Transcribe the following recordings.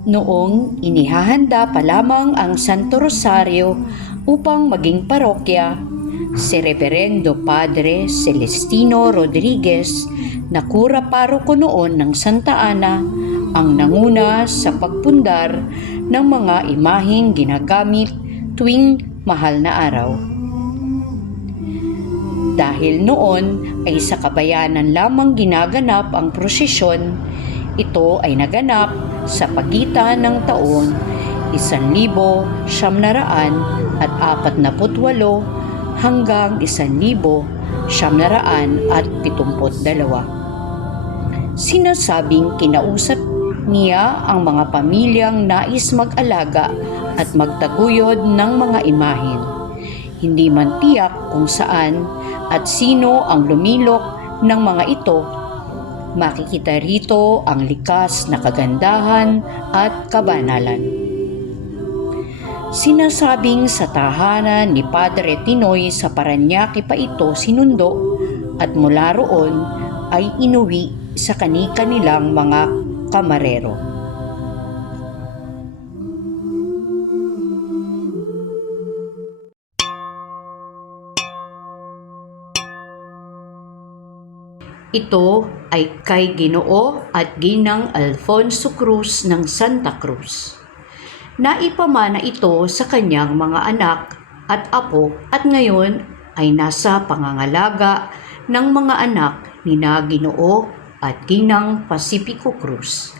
Noong inihahanda pa lamang ang Santo Rosario upang maging parokya, si Reverendo Padre Celestino Rodriguez na kura paroko noon ng Santa Ana ang nanguna sa pagpundar ng mga imaheng ginagamit tuwing mahal na araw. Dahil noon ay sa kabayanan lamang ginaganap ang prosesyon, ito ay naganap sa pagitan ng taon 1,700 at 48 hanggang 1,772. Sinasabing kinausap niya ang mga pamilyang nais mag-alaga at magtaguyod ng mga imahen. Hindi man tiyak kung saan at sino ang lumilok ng mga ito makikita rito ang likas na kagandahan at kabanalan. Sinasabing sa tahanan ni Padre Tinoy sa Paranaque pa ito sinundo at mula roon ay inuwi sa kani-kanilang mga kamarero. Ito ay kay Ginoo at Ginang Alfonso Cruz ng Santa Cruz. Naipamana ito sa kanyang mga anak at apo at ngayon ay nasa pangangalaga ng mga anak ni na Ginoo at Ginang Pacifico Cruz.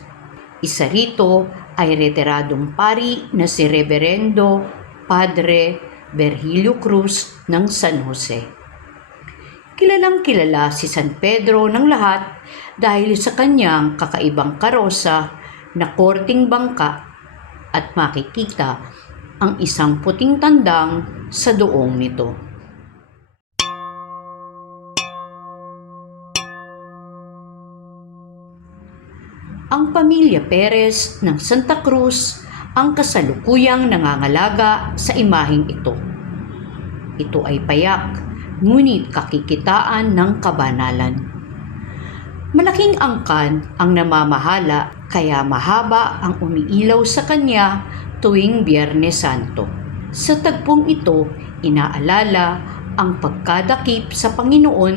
Isa rito ay retiradong pari na si Reverendo Padre Virgilio Cruz ng San Jose. Kilalang kilala si San Pedro ng lahat dahil sa kanyang kakaibang karosa na korting bangka at makikita ang isang puting tandang sa doong nito. Ang pamilya Perez ng Santa Cruz ang kasalukuyang nangangalaga sa imaheng ito. Ito ay payak, ngunit kakikitaan ng kabanalan. Malaking angkan ang namamahala kaya mahaba ang umiilaw sa kanya tuwing Biyernes Santo. Sa tagpong ito, inaalala ang pagkadakip sa Panginoon,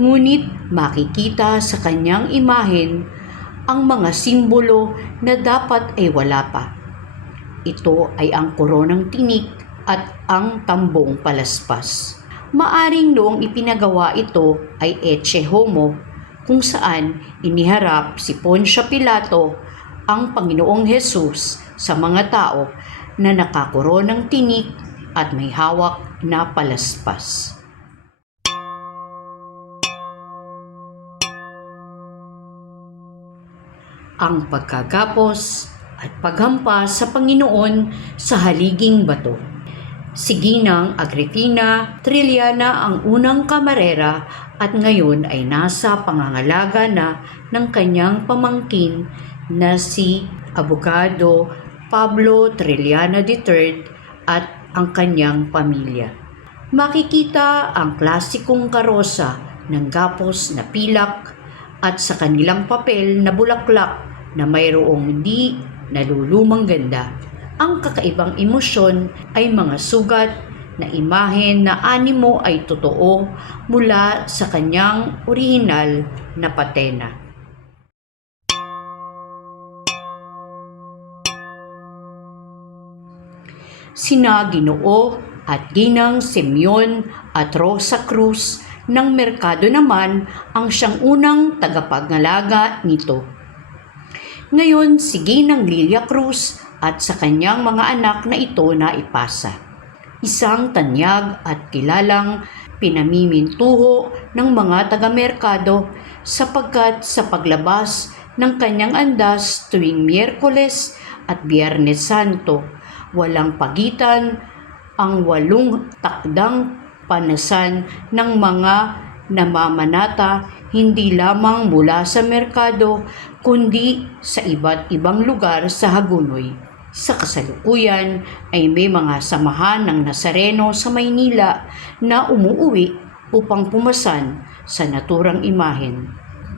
ngunit makikita sa kanyang imahen ang mga simbolo na dapat ay wala pa. Ito ay ang koronang tinik at ang tambong palaspas. Maaring noong ipinagawa ito ay Etche Homo kung saan iniharap si Poncio Pilato ang Panginoong Hesus sa mga tao na nakakoronang tinik at may hawak na palaspas. Ang pagkagapos at paghampas sa Panginoon sa haliging bato. Si Ginang Agripina Trilliana ang unang kamarera at ngayon ay nasa pangangalaga na ng kanyang pamangkin na si Abogado Pablo Trilliana III at ang kanyang pamilya. Makikita ang klasikong karosa ng gapos na pilak at sa kanilang papel na bulaklak na mayroong di nalulumang ganda. Ang kakaibang emosyon ay mga sugat na imahen na animo ay totoo mula sa kanyang orihinal na patena. Sina Ginoo at Ginang Simeon at Rosa Cruz ng merkado naman ang siyang unang tagapagngalaga nito. Ngayon, si Ginang Lilia Cruz at sa kanyang mga anak na ito na ipasa. Isang tanyag at kilalang pinamimintuho ng mga taga-merkado sapagkat sa paglabas ng kanyang andas tuwing Miyerkules at Biyernes Santo, walang pagitan ang walong takdang panasan ng mga namamanata hindi lamang mula sa merkado kundi sa iba't ibang lugar sa Hagunoy. Sa kasalukuyan ay may mga samahan ng Nazareno sa Maynila na umuuwi upang pumasan sa naturang imahen.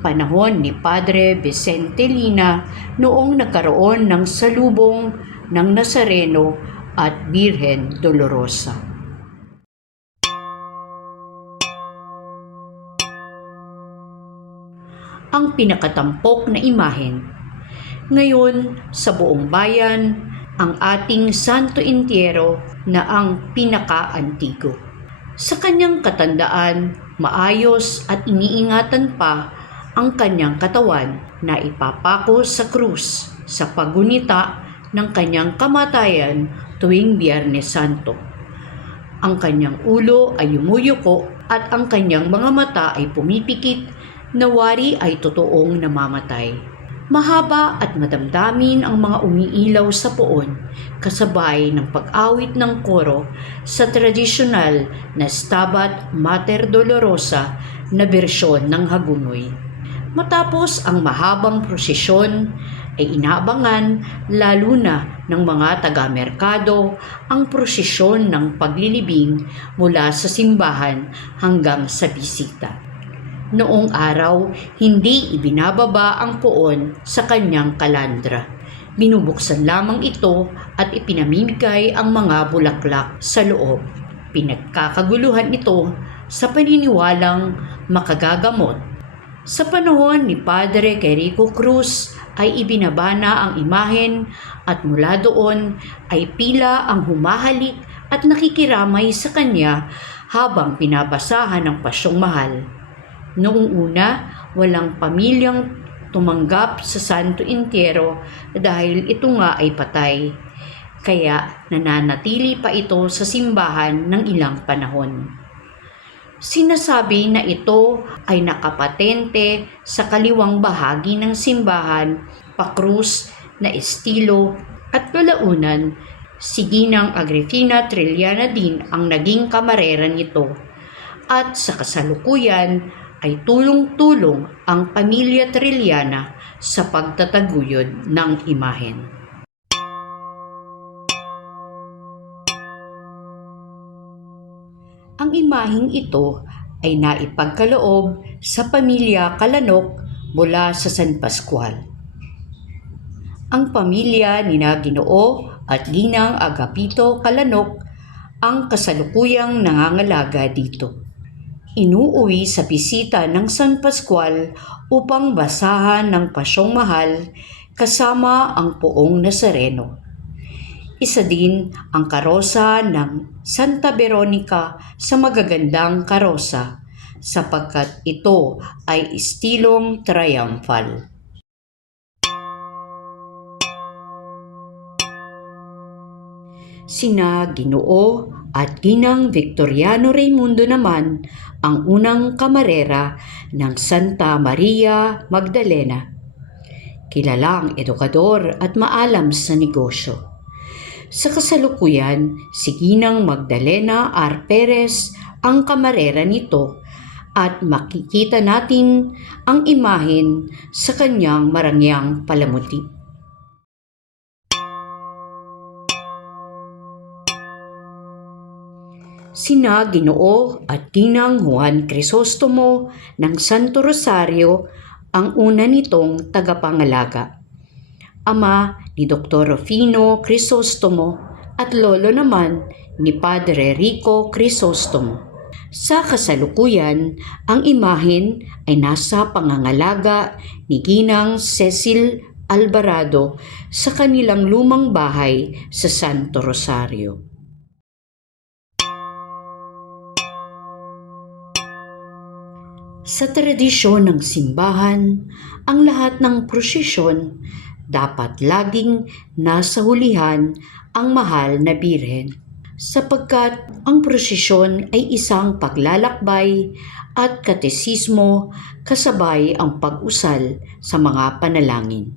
panahon ni Padre Vicente Lina noong nagkaroon ng salubong ng Nazareno at Birhen Dolorosa. Ang pinakatampok na imahen. Ngayon, sa buong bayan, ang ating Santo Intiero na ang pinaka-antigo. Sa kanyang katandaan, maayos at iniingatan pa ang kanyang katawan na ipapako sa krus sa pagunita ng kanyang kamatayan tuwing Biyernes Santo. Ang kanyang ulo ay yumuyuko at ang kanyang mga mata ay pumipikit na wari ay totoong namamatay. Mahaba at madamdamin ang mga umiilaw sa poon kasabay ng pag-awit ng koro sa tradisyonal na Stabat Mater Dolorosa na bersyon ng Hagunoy. Matapos ang mahabang prosesyon ay inaabangan lalo na ng mga taga-merkado ang prosesyon ng paglilibing mula sa simbahan hanggang sa bisita. Noong araw, hindi ibinababa ang poon sa kanyang kalandra. Binubuksan lamang ito at ipinamimigay ang mga bulaklak sa loob. Pinagkakaguluhan ito sa paniniwalang makagagamot. Sa panahon ni Padre Querico Cruz ay ibinabana ang imahen at mula doon ay pila ang humahalik at nakikiramay sa kanya habang pinabasahan ng pasyong mahal. Noong una, walang pamilyang tumanggap sa Santo Intiero dahil ito nga ay patay. Kaya nananatili pa ito sa simbahan ng ilang panahon. Sinasabi na ito ay nakapatente sa kaliwang bahagi ng simbahan, pakrus na estilo at kalaunan, si Ginang Agripina Trilliana din ang naging kamarera nito. At sa kasalukuyan ay tulong-tulong ang pamilya Trilliana sa pagtataguyod ng imahen. Ang imaheng ito ay naipagkaloob sa pamilya Kalanok mula sa San Pascual. Ang pamilya ni Ginoo at Ginang Agapito Kalanok ang kasalukuyang nangangalaga dito inuuwi sa bisita ng San Pascual upang basahan ng pasyong mahal kasama ang poong Nazareno. Isa din ang karosa ng Santa Veronica sa magagandang karosa sapagkat ito ay estilong triumphal. Sina Ginoo at Ginang Victoriano Raimundo naman ang unang kamarera ng Santa Maria Magdalena. Kilalang edukador at maalam sa negosyo. Sa kasalukuyan, si Ginang Magdalena R. Perez ang kamarera nito at makikita natin ang imahin sa kanyang marangyang palamuti. Sina Ginoo at Ginang Juan Crisostomo ng Santo Rosario ang una nitong tagapangalaga. Ama ni Dr. Rufino Crisostomo at lolo naman ni Padre Rico Crisostomo. Sa kasalukuyan, ang imahin ay nasa pangangalaga ni Ginang Cecil Alvarado sa kanilang lumang bahay sa Santo Rosario. Sa tradisyon ng simbahan, ang lahat ng prosesyon dapat laging nasa hulihan ang mahal na birhen sapagkat ang prosesyon ay isang paglalakbay at katesismo kasabay ang pag-usal sa mga panalangin.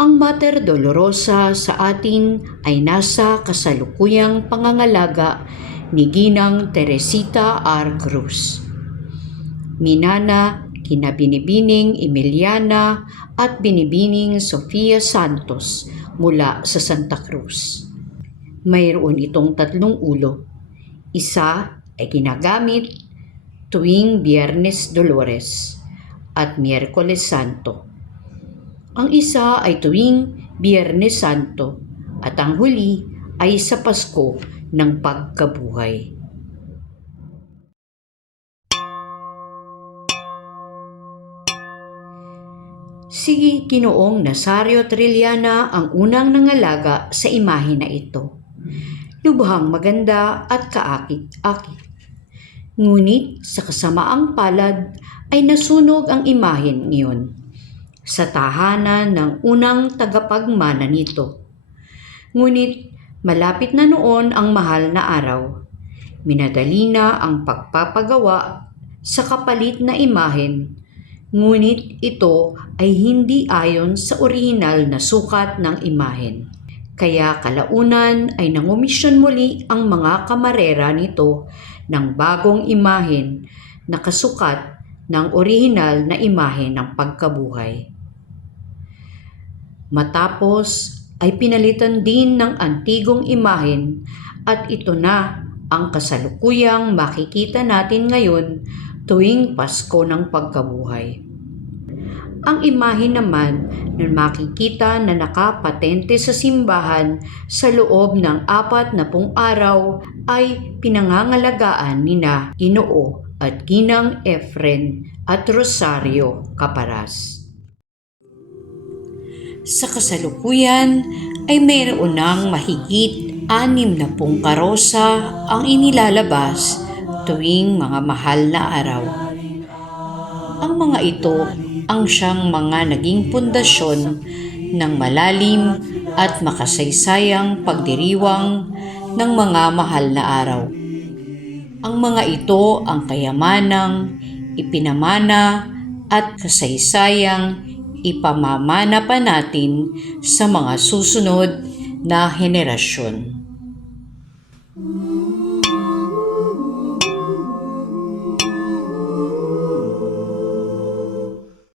Ang Mater Dolorosa sa atin ay nasa kasalukuyang pangangalaga ni Ginang Teresita R. Cruz. Minana, kina Binibining Emiliana at Binibining Sofia Santos mula sa Santa Cruz. Mayroon itong tatlong ulo. Isa ay ginagamit tuwing Biyernes Dolores at Miyerkules Santo. Ang isa ay tuwing Biyernes Santo at ang huli ay sa Pasko ng Pagkabuhay. Si Ginoong Nazario Trilliana ang unang nangalaga sa imahe na ito. Lubhang maganda at kaakit-akit. Ngunit sa kasamaang palad ay nasunog ang imahen iyon sa tahanan ng unang tagapagmana nito. Ngunit malapit na noon ang mahal na araw. Minadali na ang pagpapagawa sa kapalit na imahen ngunit ito ay hindi ayon sa orihinal na sukat ng imahen. Kaya kalaunan ay nangumisyon muli ang mga kamarera nito ng bagong imahen na kasukat ng orihinal na imahen ng pagkabuhay. Matapos ay pinalitan din ng antigong imahen at ito na ang kasalukuyang makikita natin ngayon tuwing Pasko ng pagkabuhay. Ang imahe naman na makikita na nakapatente sa simbahan sa loob ng apat na pung araw ay pinangangalagaan nina Ginoo at Ginang Efren at Rosario Caparas. Sa kasalukuyan ay mayroon ng mahigit anim na pung karosa ang inilalabas tuwing mga mahal na araw. Ang mga ito ang siyang mga naging pundasyon ng malalim at makasaysayang pagdiriwang ng mga mahal na araw. Ang mga ito ang kayamanang ipinamana at kasaysayang ipamamana pa natin sa mga susunod na henerasyon.